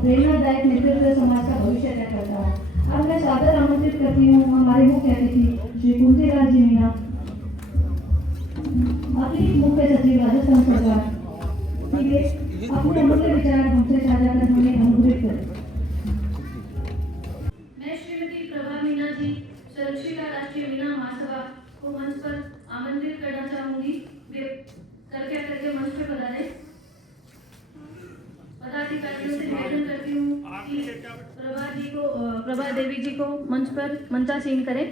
प्रेरणादायक नेतृत्व समाज का भविष्य तय करता है। अब मैं सादर आमंत्रित करती हूँ हमारे मुख्य अतिथि श्री कुंतीलाल जी मीणा, अतिरिक्त मुख्य सचिव राजस्थान सरकार, अपने अमूल्य विचार हमसे साझा कर हमें अनुग्रहित करें। मैं श्रीमती प्रभा मीणा जी, सुरक्षिता राष्ट्रीय मीणा महासभा को मंच पर आमंत्रित करना चाहूंगी। वे कृपया करके मंच पर पधारें। पदाधिकारियों से निवेदन करती हूँ कि प्रभा देवी जी को मंच पर मंचासीन करें।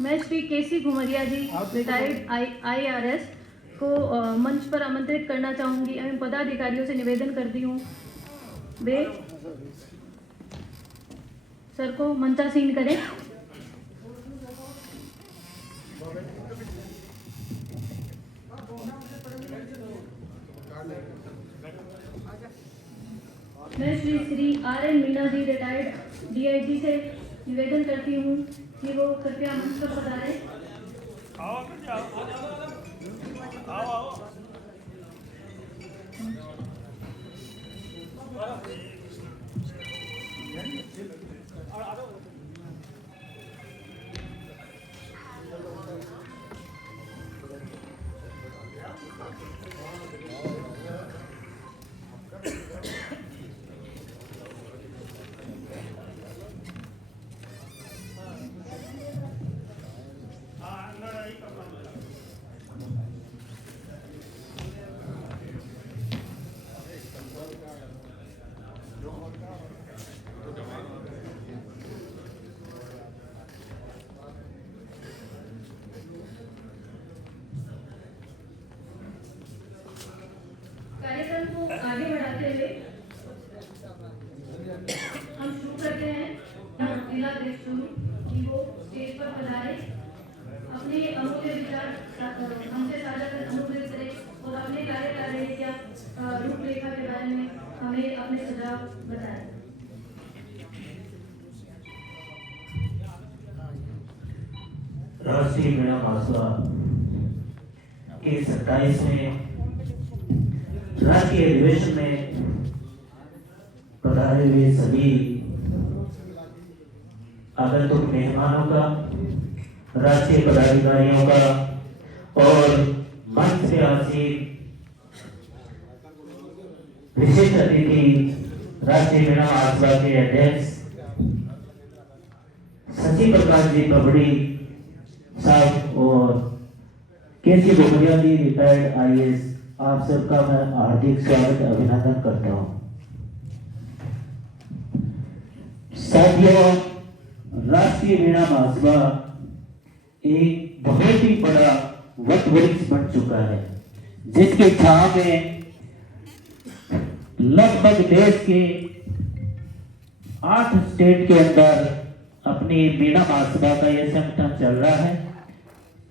मैं श्री केसी घुमरिया जी, रिटायर्ड IARS को मंच पर आमंत्रित करना चाहूंगी एवं पदाधिकारियों से निवेदन करती हूँ वे सर को मंचासीन करें। मैं श्री RN मीणा जी, रिटायर्ड DIG से निवेदन करती हूँ कि वो कृपया मंच पर पधारें। कार्यक्रम को आगे बढ़ाते हुए हम शुरू करते हैं। जिला अध्यक्ष कि वो स्टेज पर पधारे, अपने अमूल्य विचार हमसे साझा कर अनुग्रहित करें और अपने कार्य या रूपरेखा के बारे में हमें अपने सुझाव बताएं। राष्ट्रीय मीणा महासभा के 27वें राष्ट्रीय अधिवेशन में पधारे हुए सभी आगंतुक मेहमानों का, राष्ट्रीय पदाधिकारियों का और मंच से आसीन विशेष अतिथि राष्ट्रीय मीणा महासभा के अध्यक्ष सचिव प्रकाश जी पबड़ी साहब और केसी घुमरिया जी, रिटायर्ड IAS, आप सबका मैं हार्दिक स्वागत अभिनंदन करता हूं। साथियों, राष्ट्रीय मीणा महासभा एक बहुत ही बड़ा वट वृक्ष बन चुका है, जिसके छांव में लगभग देश के 8 स्टेट के अंदर अपनी मीणा महासभा का यह संगठन चल रहा है।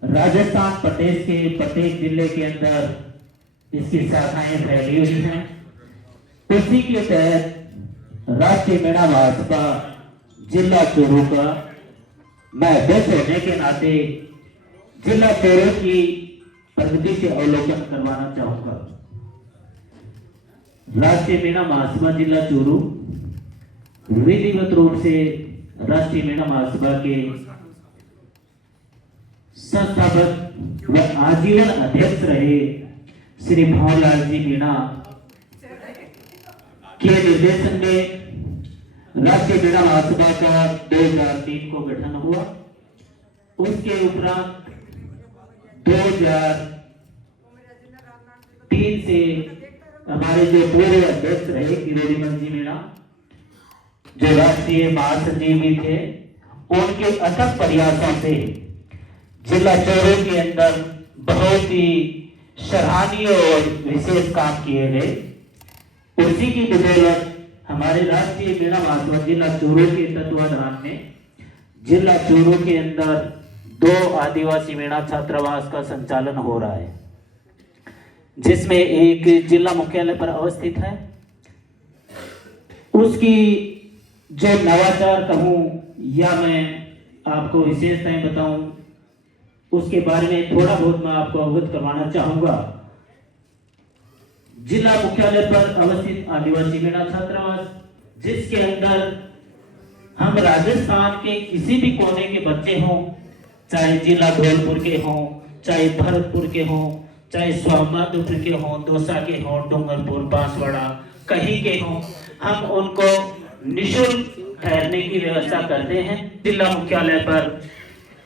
राजस्थान प्रदेश के प्रत्येक जिले के अंदर इसकी शाखाएं फैली हुई हैं। उसी के तहत राष्ट्रीय मीणा महासभा जिला चूरू का मैं अध्यक्ष होने के नाते जिला चूरू की प्रगति से अवलोकन करवाना चाहूंगा। राष्ट्रीय मीणा महासभा जिला चूरू विधिवत रूप से राष्ट्रीय मीणा महासभा के संस्थापक व आजीवन अध्यक्ष रहे श्री भंवरलाल जी मीणा के निर्देशन में राष्ट्रीय मीणा महासभा का 2003 को गठन हुआ। उसके उपरांत 2003 से हमारे जो पूर्व अध्यक्ष रहे किरोड़ीमल जी मीणा, जो राष्ट्रीय महासचिव भी थे, उनके अथक प्रयासों से जिला चूरू के अंदर बहुत ही सराहनीय और विशेष काम किए गए। उसी की बदौलत हमारे राष्ट्रीय मीणा महासभा जिला चूरू के तत्वाधान में जिला चूरू के अंदर 2 आदिवासी मीणा छात्रावास का संचालन हो रहा है, जिसमें एक जिला मुख्यालय पर अवस्थित है। उसकी जो नवाचार कहूँ या मैं आपको विशेषताएं बताऊं, उसके बारे में थोड़ा बहुत मैं आपको अवगत करवाना चाहूंगा। जिला मुख्यालय पर अवस्थित आदिवासी मेला छात्रावास, जिसके अंदर हम राजस्थान के किसी भी कोने के बच्चे हों, चाहे जिला धौलपुर के हों, चाहे भरतपुर के हों, चाहे स्वामाधुपुर के हों, दौसा के हों, डूंगरपुर, बांसवाड़ा, कहीं के हों, हम उनको निःशुल्क ठहरने की व्यवस्था करते हैं। जिला मुख्यालय पर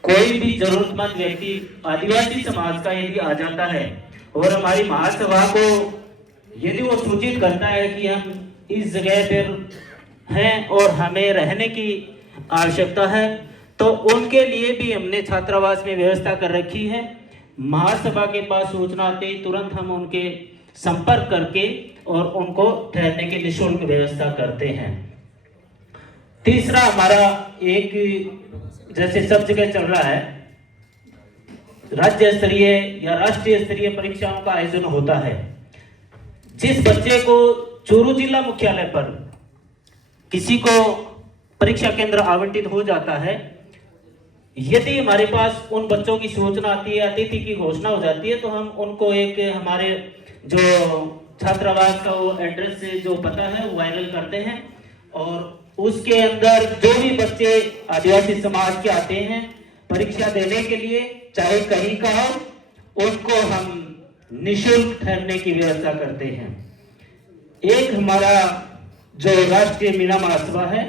कोई भी जरूरतमंद व्यक्ति आदिवासी समाज का यदि आ जाता है और हमारी महासभा को यदि वो सूचित करता है कि हम इस जगह पर हैं और हमें रहने की आवश्यकता है, तो उनके लिए भी हमने छात्रावास में व्यवस्था कर रखी है। महासभा के पास सूचना आते ही तुरंत हम उनके संपर्क करके और उनको ठहरने की निःशुल्क व्यवस्था करते हैं। तीसरा, हमारा एक जैसे सब जगह चल रहा है, राज्य स्तरीय या राष्ट्रीय स्तरीय परीक्षाओं का आयोजन होता है। जिस बच्चे को चूरू जिला मुख्यालय पर किसी को परीक्षा केंद्र आवंटित हो जाता है, यदि हमारे पास उन बच्चों की सूचना आती है, अतिथि की घोषणा हो जाती है, तो हम उनको एक हमारे जो छात्रावास का वो एड्रेस से जो पता है वो वायरल करते हैं और उसके अंदर जो भी बच्चे आदिवासी समाज के आते हैं परीक्षा देने के लिए, चाहे कहीं का हो, उनको हम निःशुल्क ठहरने की व्यवस्था करते हैं। एक हमारा जो राष्ट्रीय मीणा महासभा है,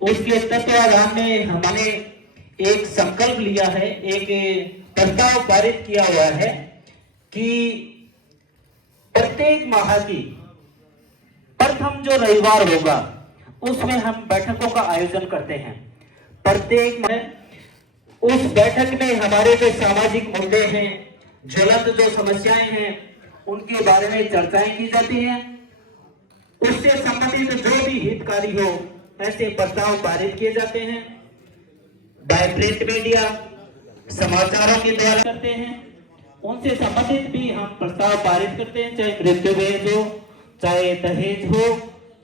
उसके तत्वाधान में हमने एक संकल्प लिया है, एक प्रस्ताव पारित किया हुआ है कि प्रत्येक माह की प्रथम जो रविवार होगा उसमें हम बैठकों का आयोजन करते हैं। प्रत्येक माह उस बैठक में हमारे जो सामाजिक मुद्दे हैं, ज्वलंत जो समस्याएं हैं, उनके बारे में चर्चाएं की जाती हैं। उससे संबंधित जो भी हितकारी हो, ऐसे प्रस्ताव पारित किए जाते हैं। बाय प्रिंट मीडिया, समाचारों के द्वारा करते हैं। उनसे संबंधित भी हम प्रस्ताव पारित करते हैं, चाहे मृत्यु दहेज हो, चाहे दहेज हो,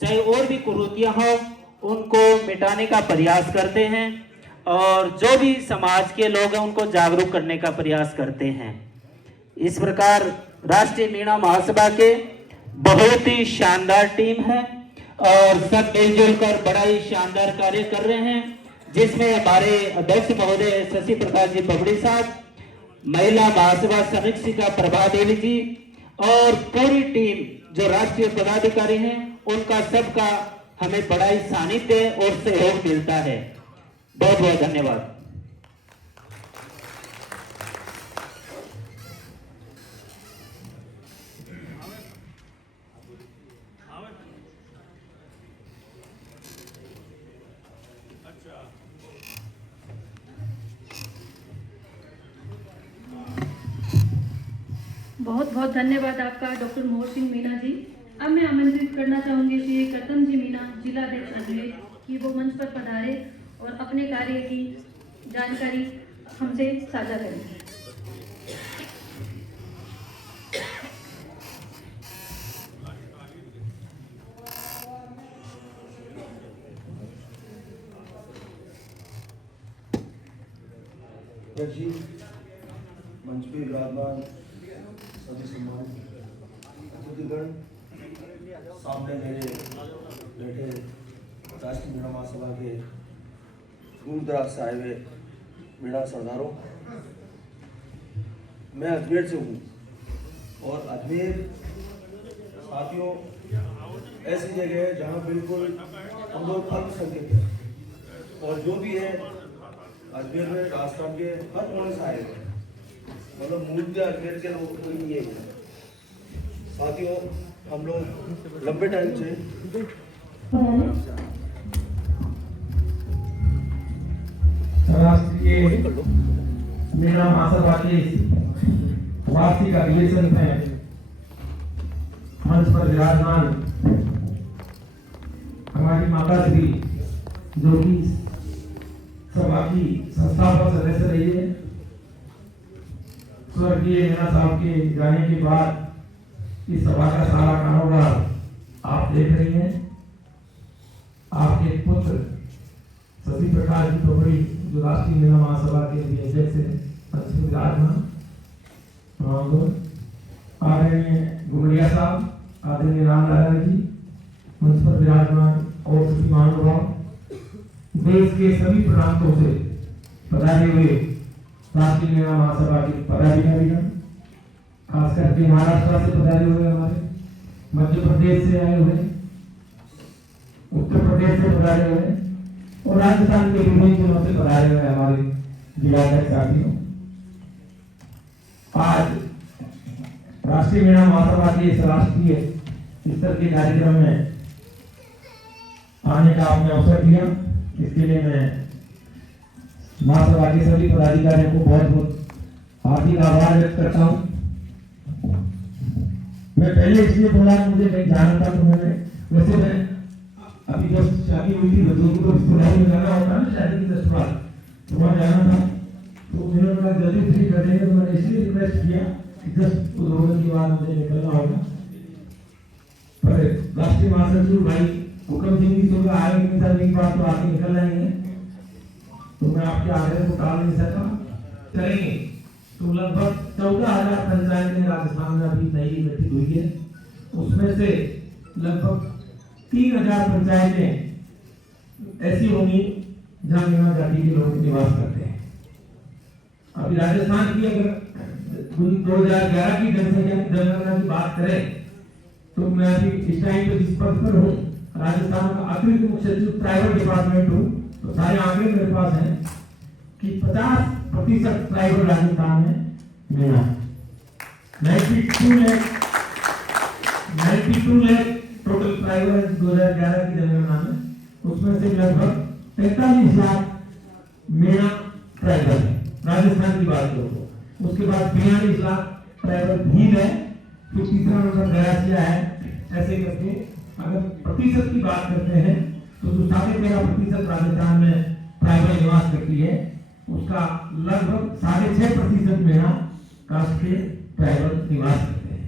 चाहे और भी कुरीतियां हो, उनको मिटाने का प्रयास करते हैं और जो भी समाज के लोग हैं उनको जागरूक करने का प्रयास करते हैं। इस प्रकार राष्ट्रीय मीणा महासभा के बहुत ही शानदार टीम है और सब मिलजुल कर बड़ा ही शानदार कार्य कर रहे हैं, जिसमें हमारे अध्यक्ष महोदय शशि प्रकाश जी बबड़ी साहब, महिला महासभा समीक्षिका प्रभा देवी जी और पूरी टीम जो राष्ट्रीय पदाधिकारी हैं, उनका सबका हमें बड़ा ही सानिध्य और सहयोग मिलता है। बहुत बहुत धन्यवाद। बहुत बहुत धन्यवाद आपका डॉक्टर मोहर सिंह मीणा जी। अब मैं आमंत्रित करना चाहूंगी श्री करतम जी मीणा, जिलाध्यक्ष अजमेर, कि वो मंच पर पधारे और अपने कार्य की जानकारी हमसे साझा करें। जी, मंच पे विराजमान सभी सम्मानित अतिथिगण, सामने मेरे बैठे राष्ट्रीय मीणा महासभा के दूर दराज से आए हुए मीणा सरदारों, मैं अजमेर से हूँ और अजमेर साथियों ऐसी जगह है जहाँ बिल्कुल हम लोग अल्पसंख्यक हैं और जो भी है अजमेर में राजस्थान के हर कोने से आए हैं, मतलब मूल के अजमेर के लोग कोई नहीं है। साथियों, हम लोग लंबे टाइम से राष्ट्रीय मीणा महासभा के वार्षिक अधिवेशन में मंच पर विराजमान हमारी माता श्री, जो कि सभा की संस्थापक सदस्य रही है, स्वर्गीय मीणा साहब के जाने के बाद इस सभा का सारा कारोबार आप देख रही हैं। आपके पुत्र शशि प्रकाश जी टोपड़ी जो राष्ट्रीय महिला महासभा के भी अध्यक्ष है, मंच पर विराजमान आदरणीय गुमरिया साहब, आदरणीय रामलाल जी मंच पर विराजमान और सभी महानुभाव, देश के सभी प्रांतों से पधारे हुए राष्ट्रीय महिला महासभा के पदाधिकारीगण, खास करके महाराष्ट्र से पधारे हुए हमारे, मध्य प्रदेश से आए हुए, उत्तर प्रदेश से पधारे हुए और राजस्थान के विभिन्न जिलों से पधारे हुए हमारे जिलाध्यक्ष साथियों। आज राष्ट्रीय महिला महासभा के इस राष्ट्रीय स्तर के कार्यक्रम में आने का आपने अवसर दिया, इसके लिए मैं महासभा के सभी पदाधिकारियों को बहुत बहुत हार्दिक आभार व्यक्त करता हूँ। मैं पहले इसलिए बोला, मुझे कहीं जाना था, तो मैंने वैसे मैं अभी जो शादी हुई थी बच्चों की, तो रिश्तेदारी में जाना होता है ना शादी की 10 बार, तो वहाँ जाना था, तो उन्होंने बोला जल्दी फ्री कर देंगे, तो मैंने इसलिए रिक्वेस्ट किया कि 10 की बाद मुझे निकलना होगा। पर राष्ट्रीय महासचिव भाई हुक्म सिंह जी तो आए कि सर एक बार तो आके निकलना ही है, तो मैं आपके आग्रह को टाल नहीं सकता, चलेंगे। तो लगभग 14,000 पंचायतें राजस्थान में अभी नई गठित हुई है, उसमें से लगभग 3,000 पंचायतें ऐसी होंगी जहां बिना जाति के लोग निवास करते हैं। अभी राजस्थान की अगर 2011 की जनगणना की बात करें, तो मैं अभी इस टाइम पे जिस पद पर हूँ, राजस्थान का अतिरिक्त मुख्य सचिव प्राइवेट डिपार्टमेंट हूँ, तो सारे आंकड़े मेरे पास हैं कि 50% प्राइवेट राजस्थान में मिला, 92 लाख टोटल प्राइवेट 2011 की जनगणना में, उसमें से लगभग 43 लाख मेरा प्राइवेट है राजस्थान की बात करो तो। उसके बाद 42 लाख प्राइवेट भील है, फिर तीसरा नंबर गैरासिया है। ऐसे करके अगर प्रतिशत की बात करते हैं तो जो 13.5% राजस्थान में प्राइवेट निवास करती है, उसका लगभग 6.5% मेरा कास्ट के प्राइवेट निवास करते हैं।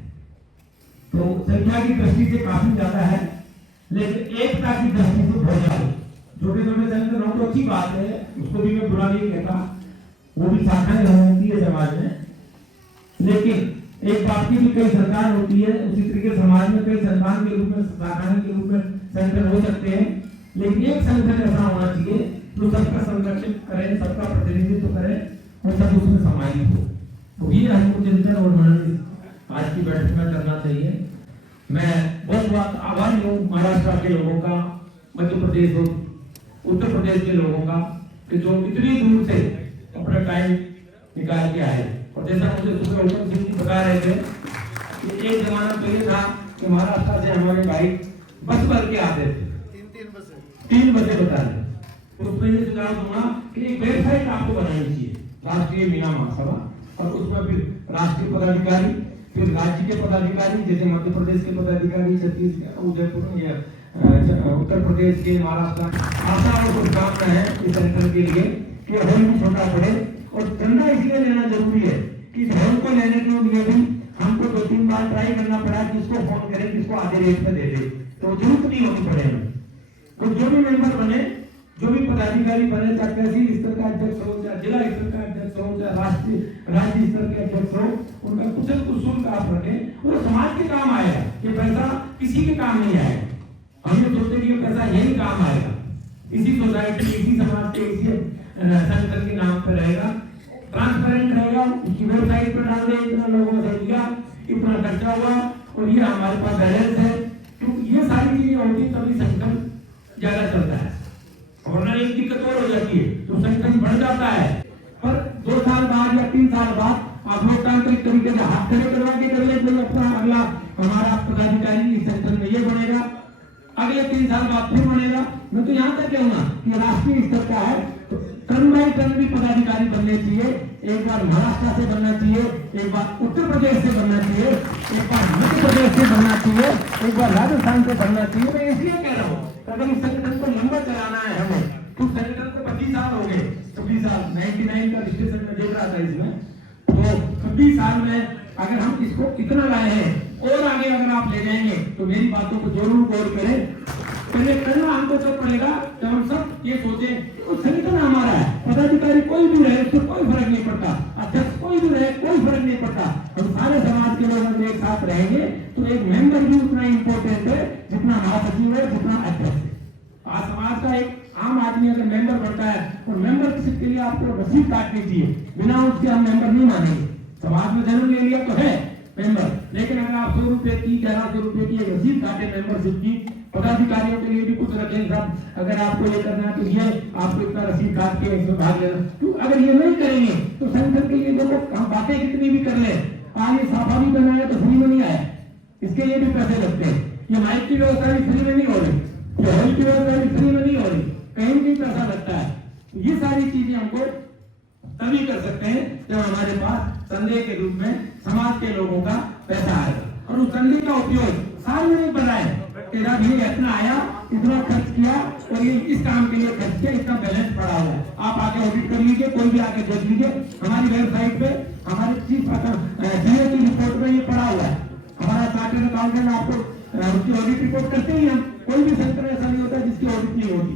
तो संख्या की दृष्टि से काफी ज्यादा है, लेकिन एकता की दृष्टि से बहुत ज्यादा। छोटे छोटे संगठन हो तो अच्छी बात है, उसको भी मैं बुरा नहीं कहता, वो भी शाखाएं होती है समाज में, लेकिन एक बात की भी कई सरकार होती है, उसी तरीके समाज में कई संस्थान के रूप में, शाखाएं के रूप में संगठन हो सकते हैं, लेकिन एक संगठन ऐसा होना चाहिए जो सबका संरक्षण करे, सबका प्रतिनिधित्व करे और सब उसमें समाहित हो। तो ये हमको चिंतन और मनन आज की बैठक में करना चाहिए। मैं बहुत बहुत आभारी हूँ महाराष्ट्र के लोगों का, मध्य प्रदेश और उत्तर प्रदेश के लोगों का, कि जो इतनी दूर से अपना टाइम निकाल के आए। और जैसा मुझे सुबह हुक्म सिंह जी बता रहे थे कि एक जमाना तो ये था कि महाराष्ट्र से हमारे भाई बस भर के आते थे, 3 बसें बता रहे। तो उसमें ये सुझाव दूंगा कि एक वेबसाइट आपको बनानी चाहिए, राष्ट्रीय महिला महासभा, और उसमें फिर राष्ट्रीय पदाधिकारी, फिर राज्य के पदाधिकारी, जैसे मध्य प्रदेश के पदाधिकारी, छत्तीसगढ़, उदयपुर या उत्तर प्रदेश के, महाराष्ट्र, आशा और शुभकामना है इस सेंटर के लिए कि हॉल भी छोटा पड़े। और चंदा इसलिए लेना जरूरी है कि हॉल को लेने के लिए भी हमको 2-3 बार ट्राई करना पड़ा, किसको फोन करें, किसको आधे रेट पे दे दे, तो जरूरत नहीं होनी पड़े हमें। तो जो भी मेंबर बने, जो भी पदाधिकारी बने, चाहे तहसील स्तर का अध्यक्ष हो, चाहे जिला स्तर का अध्यक्ष हो, चाहे राज्य स्तर के अध्यक्ष हो, उनका कुशल कुशल आप रखें, वो समाज के काम आएगा। ये पैसा किसी के काम नहीं आएगा। हम ये सोचते कि ये पैसा यही काम आएगा, इसी सोसाइटी, इसी समाज के, इसी संगठन के नाम पर रहेगा, ट्रांसपेरेंट रहेगा, उसकी वेबसाइट पर डाल दे, इतना लोगों से लिया, इतना खर्चा हुआ और ये हमारे पास बैलेंस है। तो ये सारी चीजें होती तभी संगठन ज्यादा चलता है। वरना एक दिक्कत और हो जाती है, तो संगठन बढ़ जाता है, पर 2 साल बाद या 3 साल बाद आप लोकतांत्रिक तरीके से हाथ खड़े करवा के कर ले, कोई अपना अगला हमारा पदाधिकारी इस संगठन में ये बनेगा, अगले 3 साल बाद फिर बनेगा। मैं तो यहाँ तक कहूंगा कि राष्ट्रीय स्तर का है, तो टर्न बाई टर्न भी पदाधिकारी बनने चाहिए। एक बार महाराष्ट्र से बनना चाहिए, एक बार उत्तर प्रदेश से बनना चाहिए, एक बार मध्य प्रदेश से बनना चाहिए, एक बार राजस्थान से बनना चाहिए। मैं इसलिए कह रहा हूँ, अगर इस संगठन को लंबा चलाना है हमें, तो संगठन को 25 साल हो गए, 26 साल 99 का रजिस्ट्रेशन में देख रहा था इसमें, तो 26 साल में अगर हम इसको इतना लाए हैं और आगे अगर आप ले जाएंगे, तो मेरी बातों को जरूर गौर करें। पहले करना हमको जब पड़ेगा जब हम सब ये सोचे तो संगठन हमारा है, पदाधिकारी कोई भी रहे उसको कोई फर्क नहीं पड़ता, अध्यक्ष कोई भी रहे कोई फर्क नहीं पड़ता, हम सारे समाज के लोग एक साथ रहेंगे तो एक मेंबर भी उतना इम्पोर्टेंट है जितना महासचिव है, जितना अध्यक्ष है। आज समाज का एक आम आदमी अगर मेंबर बनता है और मेंबरशिप के लिए आपको रसीद काटनी चाहिए, बिना उसके हम मेंबर नहीं मानेंगे। समाज में जन्म ले लिया तो है मेंबर, लेकिन अगर आप 100 रुपए की 1100 रुपए की एक रसीद काटे मेंबरशिप की, पदाधिकारियों के लिए भी कुछ रखें साहब, अगर आपको ये करना है तो ये आपको इतना रसीद काट के इसमें भाग लेना, तो अगर ये नहीं करेंगे तो संगठन के लिए जो हम बातें कितनी भी कर ले, आज ये साफा भी बनाया तो फ्री में नहीं आया, इसके लिए भी पैसे लगते हैं, ये माइक की व्यवस्था भी फ्री में नहीं हो रही, ये हॉल की व्यवस्था भी फ्री में नहीं हो रही, कहीं भी पैसा लगता है। ये सारी चीजें हमको तभी कर सकते हैं जब हमारे पास संदेह के रूप में समाज के लोगों का पैसा आएगा, और उस संदेह का उपयोग सार्वजनिक बनाए, तेरा भी इतना आया, इतना खर्च किया और ये इस काम के लिए खर्च किया, इतना बैलेंस पड़ा हुआ है, आप आके ऑडिट कर लीजिए, कोई भी आके देख लीजिए, हमारी वेबसाइट पे हमारे चीफ सीए की रिपोर्ट में ये पड़ा हुआ है, हमारा चार्टर्ड अकाउंटेंट आपको उसकी ऑडिट रिपोर्ट करते ही हम, कोई भी संगठन ऐसा नहीं होता जिसकी ऑडिट नहीं होती,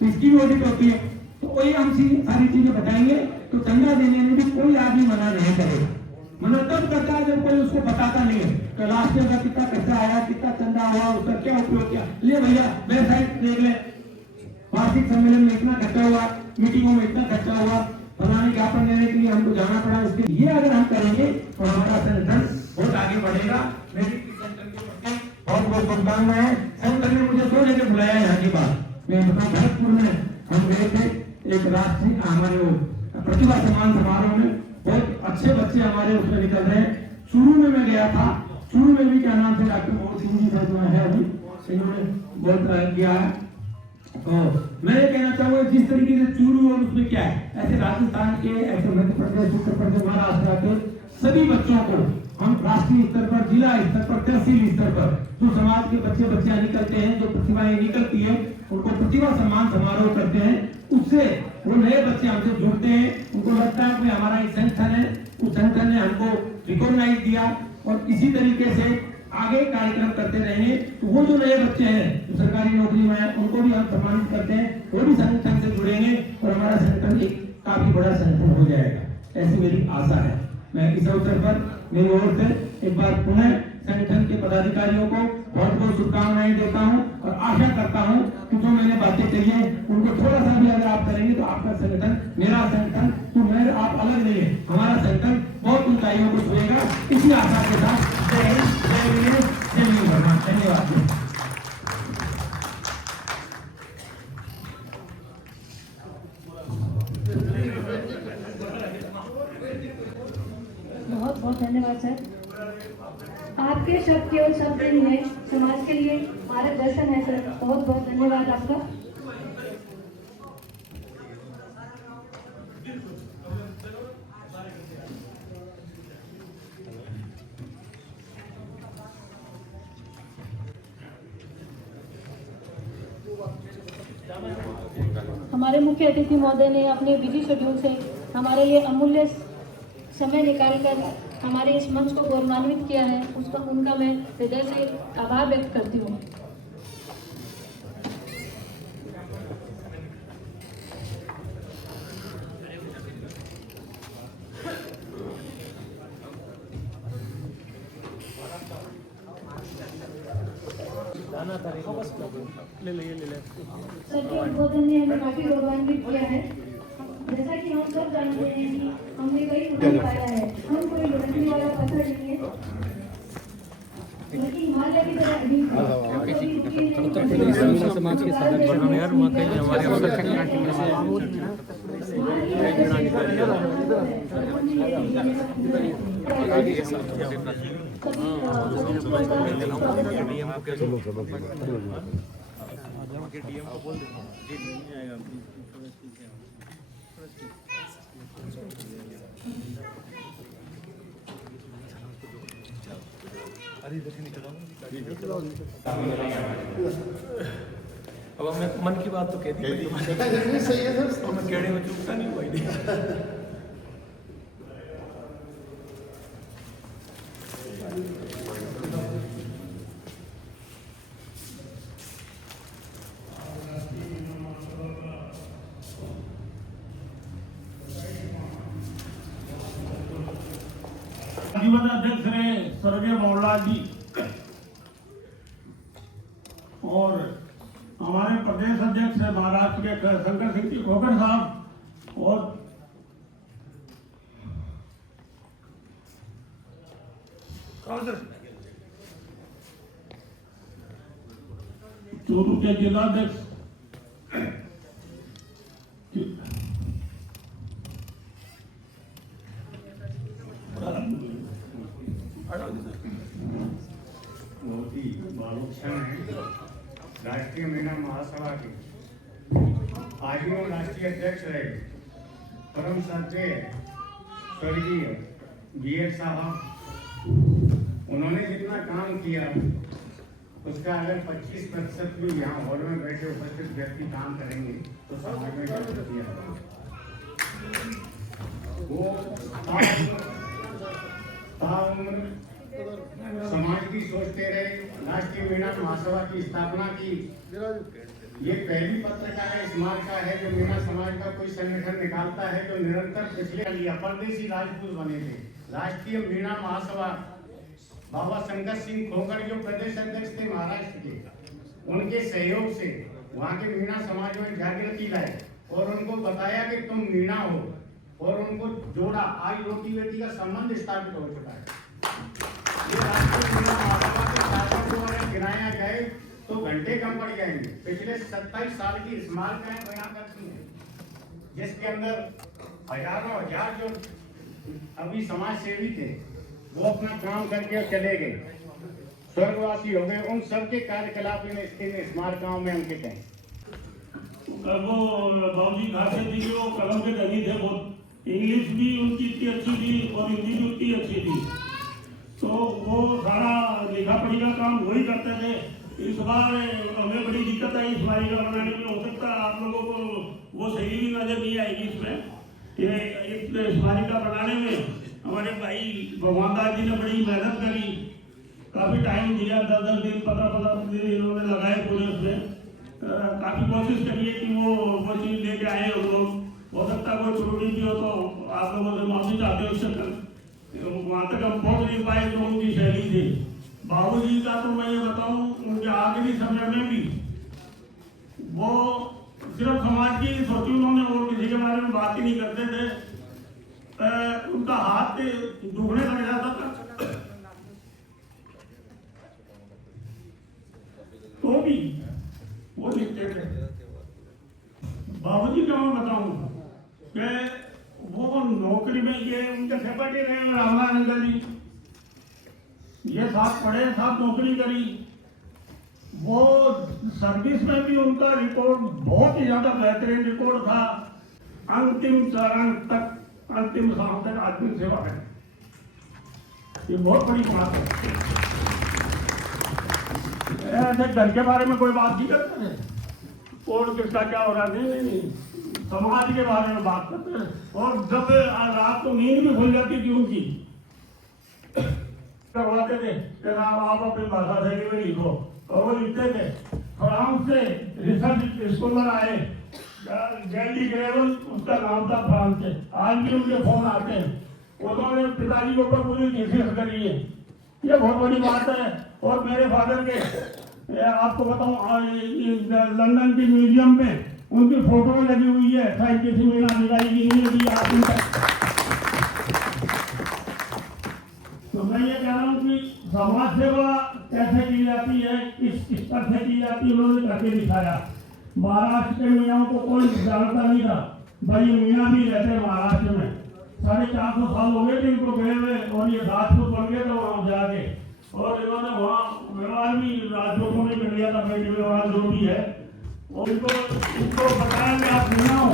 तो इसकी भी ऑडिट होती है, तो वही हम सारी चीजें बताएंगे, तो चंदा देने में भी कोई आदमी मना नहीं करेगा, मना तब करता है जब कोई उसको बताता नहीं है, तो लास्ट ईयर का कितना खर्चा आया, कितना चंदा हुआ, उसका क्या उपयोग किया, ले भैया वेबसाइट देख ले, वार्षिक सम्मेलन में इतना खर्चा हुआ, मीटिंगों में इतना खर्चा हुआ, फलाने ज्ञापन देने के लिए हमको जाना पड़ा, उसके ये अगर हम करेंगे तो हमारा संगठन बहुत आगे बढ़ेगा। मेरी संगठन के प्रति बहुत बहुत शुभकामनाएं। संगठन ने मुझे सोने के बुलाया यहाँ की बात, मैं बताऊं भरतपुर में हम गए थे एक राष्ट्रीय हमारे वो प्रतिभा सम्मान समारोह में, बहुत अच्छे बच्चे हमारे उसमें निकल रहे हैं। शुरू में मैं गया था, शुरू में भी क्या नाम से डॉक्टर मोहन सिंह जी सर है, अभी इन्होंने बहुत किया है, तो मैं ये कहना चाहूंगा जिस तरीके से चूरू और उसमें क्या है, ऐसे राजस्थान के, ऐसे मध्य प्रदेश, उत्तर प्रदेश, महाराष्ट्र के सभी बच्चों को हम राष्ट्रीय स्तर पर, जिला स्तर पर, तहसील स्तर पर जो समाज के बच्चियां निकलते हैं, जो प्रतिभाएं निकलती है, उनको प्रतिभा सम्मान समारोह करते हैं, उससे वो नए बच्चे हमसे जुड़ते हैं, उनको लगता है कि हमारा एक संगठन है, उस संगठन ने हमको रिकॉग्नाइज दिया, और इसी तरीके से आगे कार्यक्रम करते रहेंगे, तो वो जो नए बच्चे हैं जो सरकारी नौकरी में हैं, उनको भी हम सम्मानित करते हैं, वो भी संगठन से जुड़ेंगे और हमारा संगठन एक काफी बड़ा संगठन हो जाएगा, ऐसी मेरी आशा है। मैं इस अवसर पर मेरी ओर से एक बार पुनः संगठन के पदाधिकारियों को बहुत बहुत शुभकामनाएं देता हूं, और आशा करता हूं कि जो मैंने बातें कही हैं उनको थोड़ा सा भी अगर आप करेंगे तो आपका संगठन, मेरा संगठन, तो मेरे आप अलग नहीं है, हमारा संगठन बहुत ऊंचाइयों को छुएगा, इसी आशा के साथ जय हिंद, जय विनय, जय हिंद भगवान, धन्यवाद। बहुत बहुत धन्यवाद सर, आपके शब्द केवल शब्द नहीं है, समाज के लिए मार्गदर्शन है सर, बहुत बहुत धन्यवाद आपका। हमारे मुख्य अतिथि महोदय ने अपने बिजी शेड्यूल से हमारे लिए अमूल्य समय निकालकर हमारे इस मंच को गौरवान्वित किया है, उसका उनका मैं हृदय से आभार व्यक्त करती हूँ। सर के उद्बोधन ने हमें काफी गौरवान्वित किया है। जैसा कि हम सब जानते हैं कि हमने कई उड़ान पाया है, हम कोई लुढ़कने वाला पत्थर नहीं है, बल्कि हिमालय की तरह समाज के साथ यार वहाँ कहीं हमारे अब मैं मन की बात तो कह दी सही है सर, मैं केड़े में चुपता नहीं हुआ वर्षीय अध्यक्ष रहे स्वर्गीय मोहनलाल जी और हमारे प्रदेश अध्यक्ष है महाराष्ट्र के शंकर सिंह जी खोखर साहब और चूरू के जिलाध्यक्ष बहुत ही बालूक्षण है राष्ट्रीय महिला महासभा के आजीवन राष्ट्रीय अध्यक्ष रहे परम श्रद्धेय स्वर्गीय BS साहब। उन्होंने जितना काम किया उसका अगर 25% भी यहाँ हॉल में बैठे उपस्थित व्यक्ति काम करेंगे तो समाज में क्या किया वो समाज की सोचते रहे। राष्ट्रीय महिला महासभा की स्थापना की। ये पहली पत्रकार स्मारका है जो मीणा समाज का कोई संगठन निकालता है जो निरंतर पिछले लिया परदेसी राजपूत बने थे। राष्ट्रीय मीणा महासभा बाबा शंकर सिंह खोखर जो प्रदेश अध्यक्ष थे महाराष्ट्र के, उनके सहयोग से वहाँ के मीणा समाज में जागृति लाए और उनको बताया कि तुम मीणा हो और उनको जोड़ा। आज रोटी बेटी का संबंध स्थापित हो चुका है। ये राष्ट्रीय मीणा महासभा के शासन को अगर गिनाया जाए तो घंटे कम पड़ जाएंगे। पिछले 27 साल की स्मारकाएं बयां करती हैं जिसके अंदर हजारों हजार जो अभी समाज सेवी थे वो अपना काम करके चले गए, स्वर्गवासी हो गए। उन सबके कार्यकलाप इन स्मारकाओं में अंकित हैं। वो बाबूजी खासे थी कि वो कलम के धनी थे बहुत। इंग्लिश भी उनकी इतनी अच्छी थी और हिंदी भी उतनी अच्छी थी, तो वो सारा लिखा पढ़ी का काम वही करते थे। इस बार हमें बड़ी दिक्कत आई स्मारिका बनाने में। हो सकता है आप लोगों को वो सही भी नजर नहीं आएगी इसमें कि इस स्मारिका बनाने में हमारे भाई भगवान दास जी ने बड़ी मेहनत करी, काफी टाइम दिया, 10 दिन 15 दिन इन्होंने लगाए पूरे उसमें। काफी कोशिश करिए कि वो चीज लेके आए हम लोग। हो सकता है कोई त्रुटि भी हो तो आप लोगों से माफी चाहते हो। उससे वहाँ तक हम पहुँच नहीं पाए जो उनकी शैली थी। बाबूजी का तो मैं ये बताऊं उनके आखिरी समय में भी वो सिर्फ समाज की सोची उन्होंने और किसी के बारे में बात ही नहीं करते थे। उनका हाथ दुखने लग जाता था तो भी वो लिखते थे। बाबूजी का मैं बताऊं कि वो नौकरी में ये उनके सेक्रेटरी रहे रामानंद जी, ये साथ पढ़े साथ नौकरी करी। वो सर्विस में भी उनका रिकॉर्ड बहुत ही ज्यादा बेहतरीन रिकॉर्ड था। अंतिम चरण तक अंतिम सांस तक आदमी सेवा है, ये बहुत बड़ी बात है। ऐसे घर के बारे में कोई बात नहीं करते थे और किसका क्या हो रहा नहीं, समाज के बारे में बात करते हैं। और जब रात को नींद भी खुल जाती थी उनकी करवाते थे कि आप अपनी भाषा शैली में लिखो और वो लिखते थे। फ्रांस से रिसर्च स्कॉलर आए, गैली ग्रेवल उसका नाम था फ्रांस से। आज भी उनके फोन आते हैं। उन्होंने पिताजी के ऊपर पूरी रिसर्च करी है, ये बहुत बड़ी बात है। और मेरे फादर के आपको बताऊं लंदन की म्यूजियम में उनकी फोटो लगी हुई है। शायद किसी में निकाली नहीं होगी आप उनका। तो मैं ये कह रहा हूँ कि समाज सेवा कैसे की जाती है, किस स्तर से की जाती है, उन्होंने करके दिखाया। महाराष्ट्र के मियाँ को कोई जानता नहीं था, बड़ी मियाँ भी रहते महाराष्ट्र में। 450 साल हो गए थे इनको गए हुए और ये राजपूत बन गए थे वहाँ जाके। और इन्होंने वहाँ व्यवहार भी राजपूतों ने कर लिया था, बेटी व्यवहार जो भी है। और इनको बताया कि आप मियाँ हो।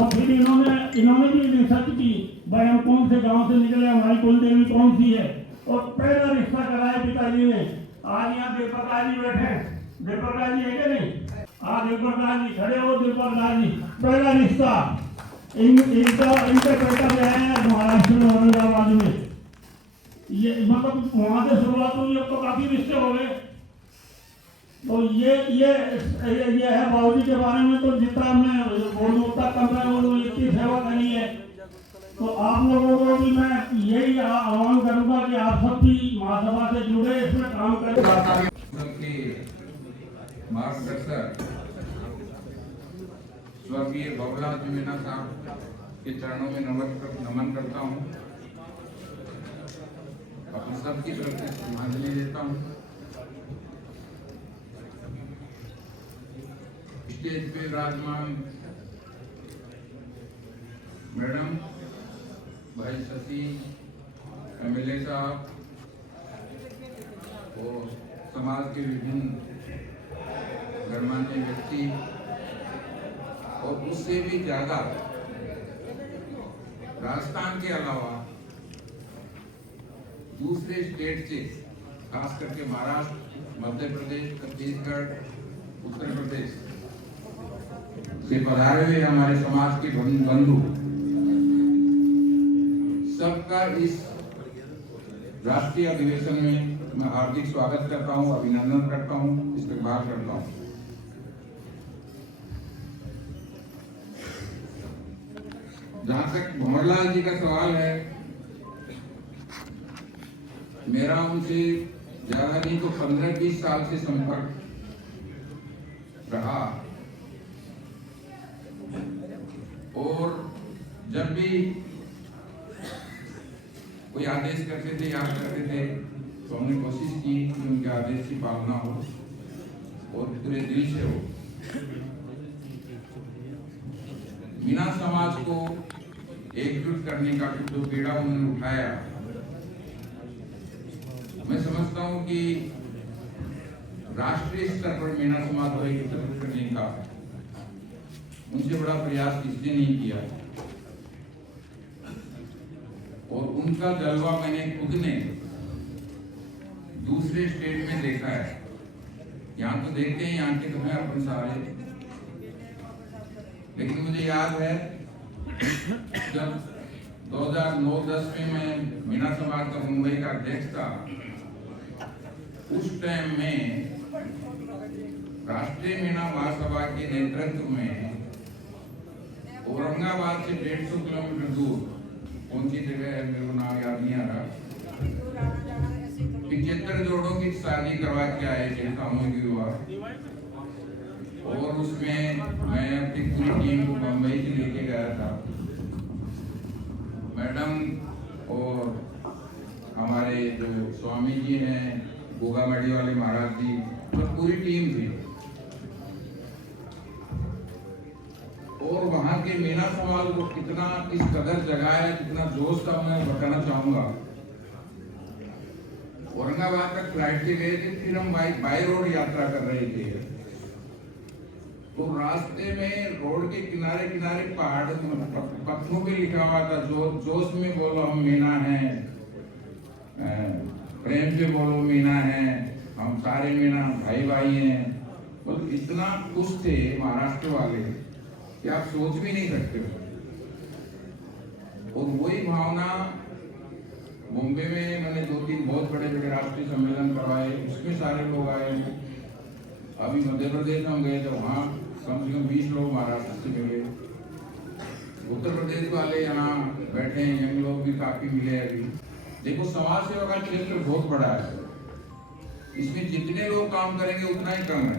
और फिर इन्होंने भी रिसर्च की, भाई हम कौन से गांव से निकले, हमारी कुल देवी कौन सी है। और पहला रिश्ता कराया पिताजी ने। आज यहाँ देवप्रकाश जी बैठे, देवप्रकाश जी है क्या नहीं? हाँ देवप्रकाश जी खड़े हो। देवप्रकाश जी पहला रिश्ता इनके बेटा जो है महाराष्ट्र में औरंगाबाद में, ये मतलब वहां से शुरुआत हुई। अब तो काफी रिश्ते हो गए। तो ये है बाबूजी के बारे में। तो जितना मैं बोलूँ उतना कम है, उन्होंने इतनी सेवा करी है। तो आप लोगों को भी मैं यही आह्वान करूंगा कि आप सब भी महासभा से जुड़े, इसमें काम करें। सबके मार्गदर्शक स्वर्गीय बाबूलाल जी मीणा साहब के चरणों में नमन करता हूँ। अपने सबकी तरफ से श्रद्धांजलि देता हूँ। स्टेज पे विराजमान मैडम, भाई शशि, MLA साहब और समाज के विभिन्न गणमान्य व्यक्ति और उससे भी ज्यादा राजस्थान के अलावा दूसरे स्टेट से, खास करके महाराष्ट्र, मध्य प्रदेश, छत्तीसगढ़, उत्तर प्रदेश से पधारे हुए हमारे समाज के बंधु सबका इस राष्ट्रीय अधिवेशन में मैं हार्दिक स्वागत करता हूं, अभिनंदन करता हूं, इस्तकबाल करता हूं। जहां तक भंवरलाल जी का सवाल है, मेरा उनसे ज्यादा नहीं तो 15-20 साल से संपर्क रहा और जब भी कोई आदेश करते थे, याद करते थे, तो हमने कोशिश की कि उनके आदेश की पालना हो और पूरे दिल से हो। मीणा समाज को एकजुट करने का जो बीड़ा उन्होंने उठाया, मैं समझता हूं कि राष्ट्रीय स्तर पर मीणा समाज को एकजुट करने का उनसे बड़ा प्रयास किसी ने नहीं किया और उनका जलवा मैंने खुद ने दूसरे स्टेट में देखा है। यहाँ तो देखते हैं, यहाँ के तो हैं अपन सारे, लेकिन मुझे याद है जब 2009-10 में मैं मीणा समाज का मुंबई का अध्यक्ष था, उस टाइम में राष्ट्रीय मीणा महासभा के नेतृत्व में औरंगाबाद से 150 किलोमीटर दूर, कौन सी जगह है मेरे को नाम याद नहीं आ रहा, 75 जोड़ों की शादी करवा के आए थे, सामूहिक विवाह, और उसमें मैं अपनी पूरी टीम को मुंबई से लेके गया था। मैडम और हमारे जो स्वामी जी हैं, गोगा मड़ी वाले महाराज जी, तो पूरी टीम थी और वहां के मीणा समाज को कितना इस कदर जगाया, कितना जोश था, मैं बताना चाहूंगा। औरंगाबाद तक फ्लाइट से गए थे, फिर हम बाई रोड यात्रा कर रहे थे, तो रास्ते में रोड के किनारे किनारे पहाड़ पत्थरों पे लिखा हुआ था, जोश में बोलो हम मीणा हैं, प्रेम से बोलो मीणा हैं, हम सारे मीणा भाई भाई हैं। तो इतना खुश थे महाराष्ट्र वाले कि आप सोच भी नहीं सकते हो। और वही भावना मुंबई में मैंने 2-3 बहुत बड़े बड़े राष्ट्रीय सम्मेलन करवाए, उसमें सारे लोग आए। अभी मध्य प्रदेश हम गए तो वहाँ कम से कम 20 लोग महाराष्ट्र से मिले। उत्तर प्रदेश वाले यहाँ बैठे हैं, यंग लोग भी काफी मिले। अभी देखो, समाज सेवा का क्षेत्र बहुत बड़ा है, इसमें जितने लोग काम करेंगे उतना ही कम है।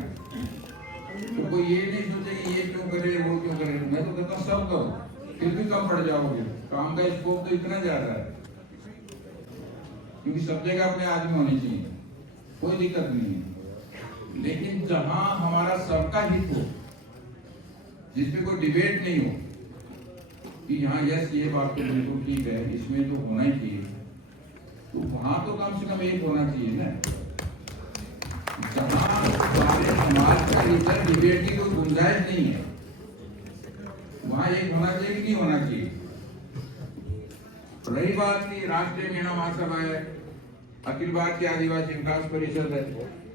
तो कोई ये नहीं सोचे कि ये क्यों करे, वो क्यों करे। मैं तो कहता हूँ सब करो, फिर भी कम पड़ जाओगे। काम का स्कोप तो इतना ज्यादा है, क्योंकि सब जगह अपने आदमी होने चाहिए, कोई दिक्कत नहीं है। लेकिन जहां हमारा सबका हित हो, जिसमें कोई डिबेट नहीं हो कि हाँ यस ये बात तो बिल्कुल ठीक है, इसमें तो होना ही चाहिए, तो वहां तो कम से कम एक होना चाहिए ना। जहां हमारे समाज का इधर डिबेट की कोई गुंजाइश नहीं है, वहां एक होना चाहिए कि नहीं होना चाहिए। रही बात की राष्ट्रीय मीणा महासभा है, अखिल भारतीय आदिवासी विकास परिषद है,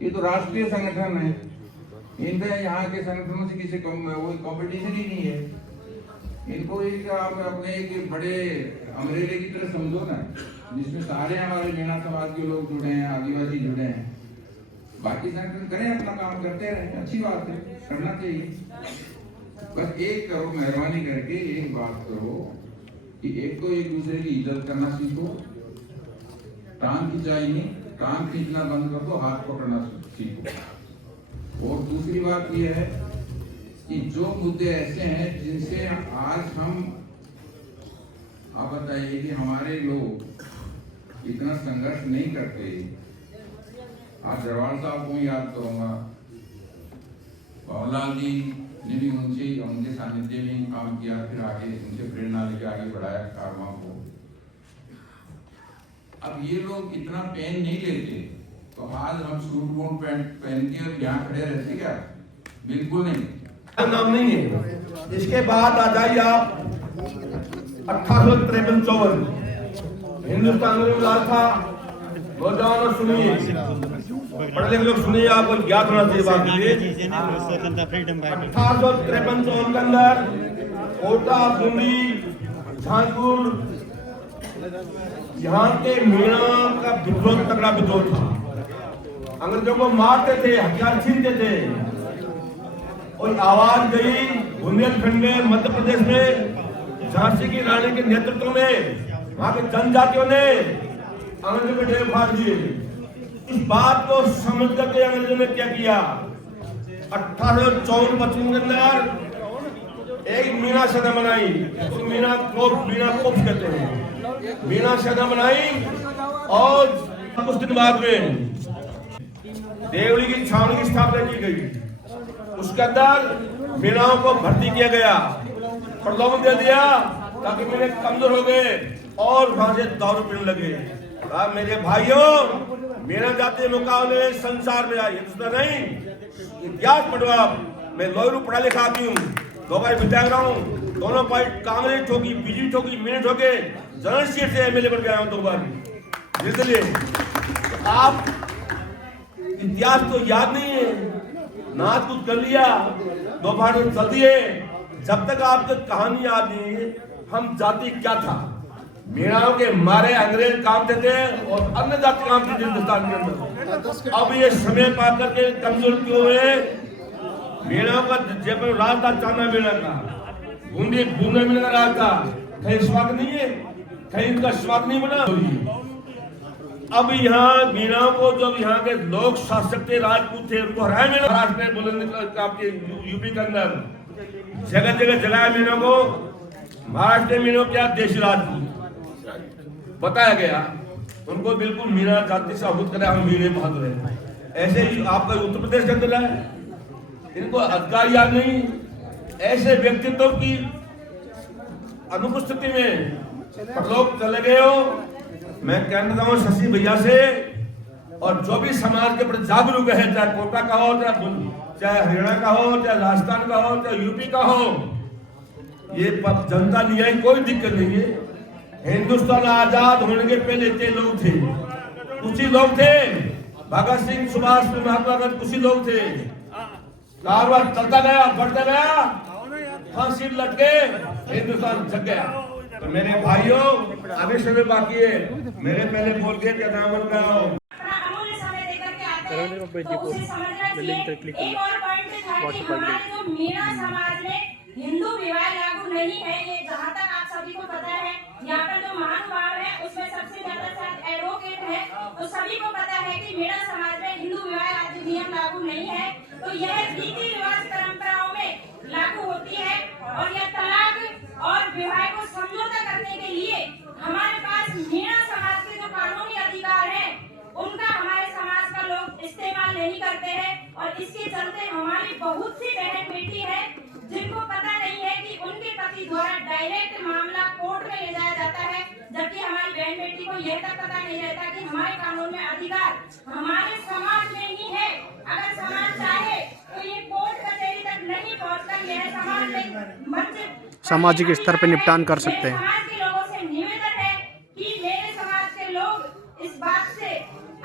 ये तो राष्ट्रीय संगठन है। इनका यहाँ के संगठनों से किसी वो कंपटीशन ही नहीं है। इनको एक आप अपने एक बड़े अमरेले की तरह समझो ना, जिसमें सारे हमारे मीणा समाज के लोग जुड़े हैं, आदिवासी जुड़े हैं। बाकी संगठन करें, अपना काम करते रहे, अच्छी बात है, करना चाहिए। बस एक करो, मेहरबानी करके एक बात करो कि एक तो एक दूसरे की इज्जत करना सीखो, टांग खिंचाई नहीं, टांग खींचना बंद कर दो, हाथ पकड़ना सीखो। और दूसरी बात यह है कि जो मुद्दे ऐसे हैं जिनसे आज हम, आप बताइए कि हमारे लोग इतना संघर्ष नहीं करते। आज जरवाल साहब को याद करूंगा, बाबूलाल जी ने भी उनके सानिध्य में काम किया, फिर आगे उनसे प्रेरणा लेकर आगे बढ़ाया कारवां को। अब ये लोग इतना पेन नहीं लेते तो आज हम सूट बूट पैंट पहन के और यहाँ खड़े रहते क्या? बिल्कुल नहीं। नाम नहीं है। इसके बाद आ जाइए आप 1853-54 हिंदुस्तान में मिला था। नौजवानों सुनिए, पढ़े लिखे लोग सुनिए, आपको ज्ञात होना चाहिए बात। 1853-54 के अंदर कोटा, बूंदी, झांझपुर, यहाँ के मीणा का विद्रोह, तगड़ा विद्रोह था। अंग्रेजों को मारते थे, हथियार छीनते थे। और आवाज गई बुंदेलखंड में, मध्य प्रदेश में, झांसी की रानी के नेतृत्व में वहां के जनजातियों ने अंग्रेजों के ढेर फाड़ दिए। इस बात को समझ करके अंग्रेजों ने क्या किया, 1854-55 के अंदर एक मीणा सदा बनाई। मीणा कोप कहते हैं। मीणा सदा बनाई और कुछ दिन बाद में देवली की छावनी की स्थापना की गई। उसके अंदर मीणाओं को भर्ती किया गया, प्रलोभन दे दिया ताकि मीणे कमजोर हो गए और वहां से दारू पीने लगे। मेरे भाइयों, मीणा जाति मुकाबले संसार में आई, हिंदुस्तान नहीं। इतिहास पढ़ो आप। मैं लॉयर पढ़ा लिखा आदमी हूँ, 2 बार विधायक रहा हूँ, दोनों पार्टी कांग्रेस ठोकी, बीजेपी ठोकी, मीणे ठोके, जनरल सीट से एमएलए बन गया हूँ 2 बार। इसलिए आप इतिहास तो याद नहीं है, नाच कुछ कर लिया, 2 बार चल दिए। जब तक आपको कहानी याद नहीं है हम जाति क्या था। मीणाओं के मारे अंग्रेज काम देते और अन्य जाति काम देते हिंदुस्तान के अंदर। अब ये समय पा करके कमजोर क्यों हुए? मीणाओं का जयपुर राज था, चांदा मीणा का, बूंदी मीणा का राज था। कहीं स्वागत नहीं है, कहीं इनका स्वागत नहीं बना। अब यहाँ मीणाओं को जब यहाँ के लोग शासक थे, राजपूत थे, उनको हराया मीणा। महाराष्ट्र में बुलंद आपके यूपी के अंदर जगह जगह जलाया मीणा को। महाराष्ट्र में मीणा क्या देशी राजपूत बताया गया, उनको बिल्कुल मीणा जाति से अवगत करा, हम मीणे बहादुर हैं। ऐसे ही आपका उत्तर प्रदेश के अंदर है, इनको अधिकार याद नहीं। ऐसे व्यक्तित्व की अनुपस्थिति में लोग चले गए हो। मैं कहना चाहता हूँ शशि भैया से, और जो भी समाज के प्रति जागरूक है, चाहे कोटा का हो, चाहे हरियाणा का हो, चाहे राजस्थान का हो, चाहे यूपी का हो, ये जनता नहीं है, कोई दिक्कत नहीं है। हिंदुस्तान आजाद होने के पहले इतने लोग थे, कुछ ही लोग थे। भगत सिंह, सुभाष, महात्मा गांधी, कुछ ही लोग थे। कारवां चलता गया, बढ़ता गया, फांसी लटके, हिंदुस्तान जग गया। तो मेरे भाइयों, अभी समय बाकी है, मेरे पहले बोल के क्या नाम बन रहा हो। तो उसे समझना चाहिए। एक और पॉइंट था कि हमारे जो मीणा समाज में हिंदू विवाह लागू नहीं है, ये जहाँ तक आप सभी को पता है। यहाँ पर जो महानुभाव है उसमें सबसे ज्यादा शायद एडवोकेट है, तो सभी को पता है कि मीणा समाज में हिंदू विवाह अधिनियम लागू नहीं है। तो यह रीति रिवाज परंपराओं में लागू होती है, और यह तलाक और विवाह को समझौता करने के लिए हमारे पास मीणा समाज के जो कानूनी अधिकार है उनका हमारे समाज का लोग इस्तेमाल नहीं करते हैं। और इसके चलते हमारी बहुत सी बहन बेटी है जिनको पता नहीं है कि उनके पति द्वारा डायरेक्ट मामला कोर्ट में ले जाया जाता है, जबकि हमारी बहन बेटी को यह तक पता नहीं रहता कि हमारे कानून में अधिकार हमारे समाज में ही है। अगर समाज चाहे तो ये कोर्ट कचहरी तक नहीं पहुंचकर यह समाज में मंच सामाजिक स्तर पर निपटान कर सकते हैं। समाज के लोगों से निवेदन है कि मेरे समाज के लोग इस बात से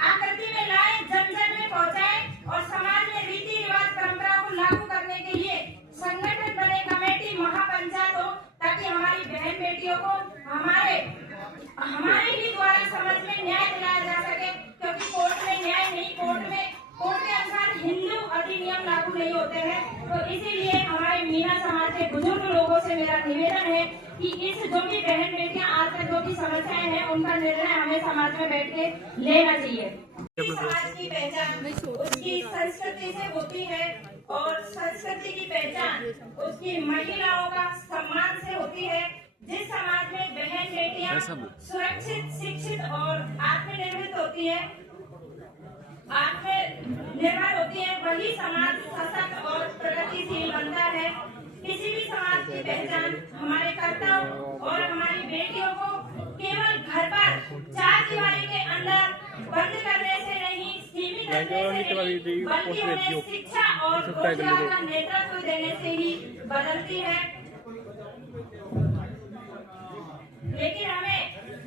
आकृति में लाए, जन जन में पहुंचाए और समाज में रीति रिवाज परंपरा को लागू करने के लिए संगठन बने, कमेटी, महापंचायत हो, ताकि हमारी बहन बेटियों को हमारे ही द्वारा समझ में न्याय दिलाया जा सके। क्योंकि कोर्ट में न्याय नहीं, कोर्ट के अनुसार हिंदू अधिनियम लागू नहीं होते हैं। तो इसीलिए हमारे मीणा समाज के बुजुर्ग लोगों से से मेरा निवेदन है कि इस जो भी बहन बेटियां आज तक जो भी समस्याएं हैं उनका निर्णय हमें समाज में बैठ के लेना चाहिए। समाज की पहचान उसकी संस्कृति से होती है और संस्कृति की पहचान उसकी महिलाओं का सम्मान से होती है। जिस समाज में बहन बेटियां सुरक्षित, शिक्षित और आत्मनिर्भर होती है, वही समाज सशक्त और प्रगतिशील बनता है। किसी भी समाज की पहचान हमारे कर्तव्य और हमारी बेटियों को केवल घर पर चार दीवारी के अंदर बंद करने से नहीं, सीमित करने से नहीं, बल्कि उन्हें शिक्षा और रोजगार का नेतृत्व देने से ही बदलती है। लेकिन हमें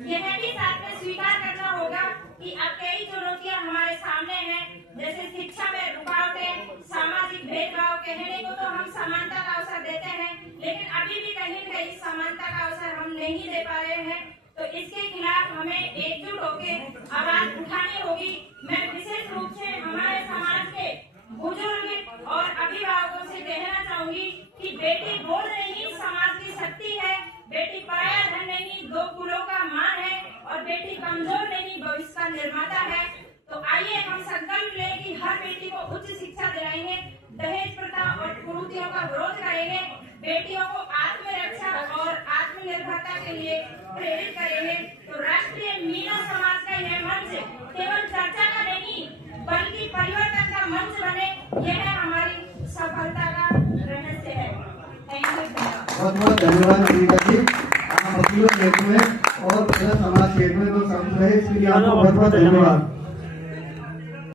यह भी साथ में स्वीकार करना होगा कि अब कई चुनौतियां हमारे सामने हैं, जैसे शिक्षा में रुकावटें, सामाजिक भेदभाव। कहने को तो हम समानता का अवसर देते हैं, लेकिन अभी भी कहीं न कहीं समानता का अवसर हम नहीं दे पा रहे हैं। तो इसके खिलाफ हमें एकजुट होकर आवाज उठानी होगी। मैं विशेष रूप से हमारे समाज के बुजुर्ग और अभिभावकों से कहना चाहूंगी कि बेटी बोल नहीं समाज की शक्ति है, बेटी पराया धन नहीं, दो कुलों का मान है, और बेटी कमजोर नहीं, भविष्य का निर्माता है। तो आइए हम संकल्प लें कि हर बेटी को उच्च शिक्षा दिलाएंगे, दहेज प्रथा और कुरीतियों का विरोध करेंगे, बेटियों को आत्मरक्षा और आत्मनिर्भरता के लिए प्रेरित करेंगे। तो राष्ट्रीय मीना समाज का यह मंच केवल चर्चा का नहीं बल्कि परिवर्तन का मंच बने, यह हमारी सफलता का रहस्य है। Thank you. बहुत बहुत धन्यवाद सुनीता जी। आप वकीलों क्षेत्र में और समाज क्षेत्र में जो समझ रहे इसके लिए आपको बहुत बहुत धन्यवाद।